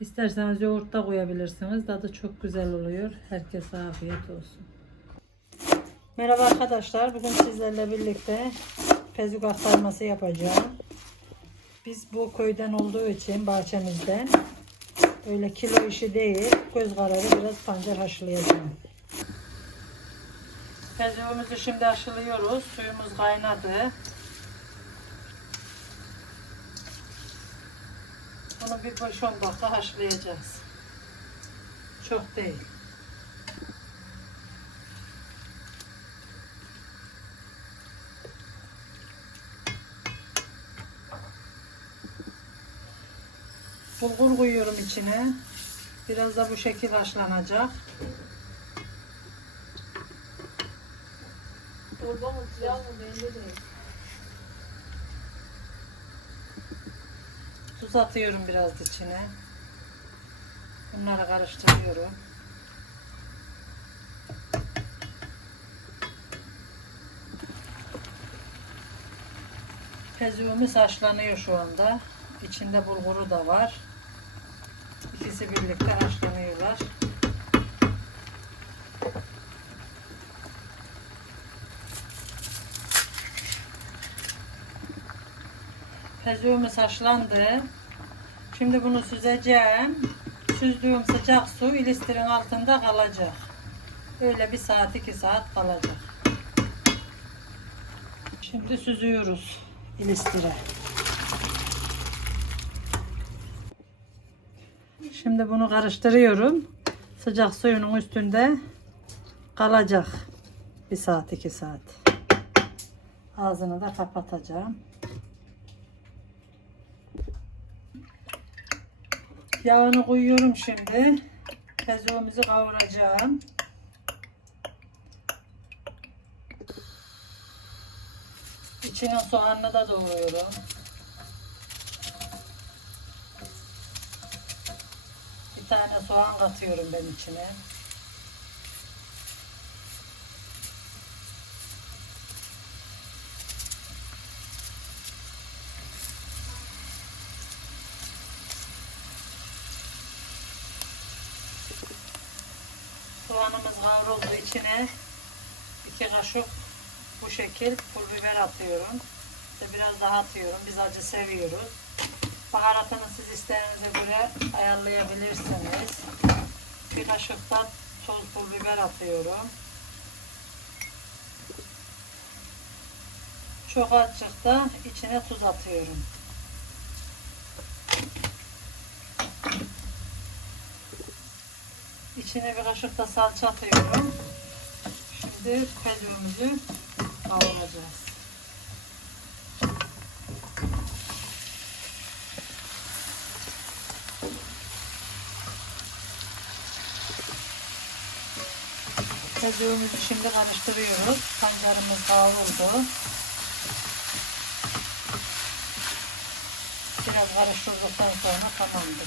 İsterseniz yoğurt da koyabilirsiniz. Tadı çok güzel oluyor. Herkese afiyet olsun. Merhaba arkadaşlar. Bugün sizlerle birlikte pezuga sarması yapacağım. Biz bu köyden olduğu için bahçemizden öyle kilo işi değil. Göz kararı biraz pancar haşlayacağım. Pezuğumuzu şimdi haşlıyoruz. Suyumuz kaynadı. Bunu bir 5-10 dakika haşlayacağız. Çok değil. Bulgur koyuyorum içine. Biraz da bu şekil haşlanacak. Çorba mı pilav mı belli değil. Atıyorum biraz içine. Bunları karıştırıyorum. Pezuğumuz haşlanıyor şu anda. İçinde bulguru da var. İkisi birlikte haşlanıyorlar. Pezuğumuz haşlandı. Şimdi bunu süzeceğim. Süzdüğüm sıcak su ilistirin altında kalacak. Öyle bir saat iki saat kalacak. Şimdi süzüyoruz ilistire. Şimdi bunu karıştırıyorum. Sıcak suyunun üstünde kalacak. Bir saat iki saat. Ağzını da kapatacağım. Yağını koyuyorum şimdi. Pezuğumuzu kavuracağım. İçine soğanını da doğruyorum. Bir tane soğan katıyorum ben içine. Kavruldu içine iki kaşık bu şekil pul biber atıyorum. İşte biraz daha atıyorum. Biz acı seviyoruz. Baharatını siz isteğinize göre ayarlayabilirsiniz. Bir kaşık da toz pul biber atıyorum. Çok azıcık da içine tuz atıyorum. İçine bir kaşık da salça atıyorum. Şimdi peluğumuzu kavuracağız. Peluğumuzu şimdi karıştırıyoruz. Pancarımız kavruldu. Biraz karıştırdıktan sonra tamamdır.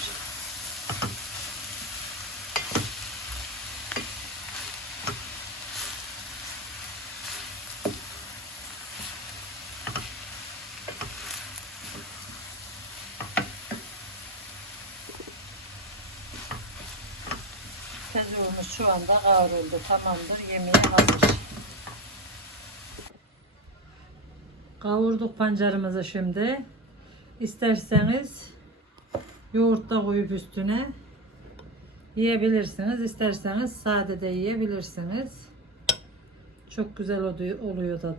Pezuğumuz şu anda kavruldu. Tamamdır. Yemeğe hazır. Kavurduk pancarımızı şimdi. İsterseniz yoğurt da koyup üstüne yiyebilirsiniz. İsterseniz sade de yiyebilirsiniz. Çok güzel oluyor, tadı.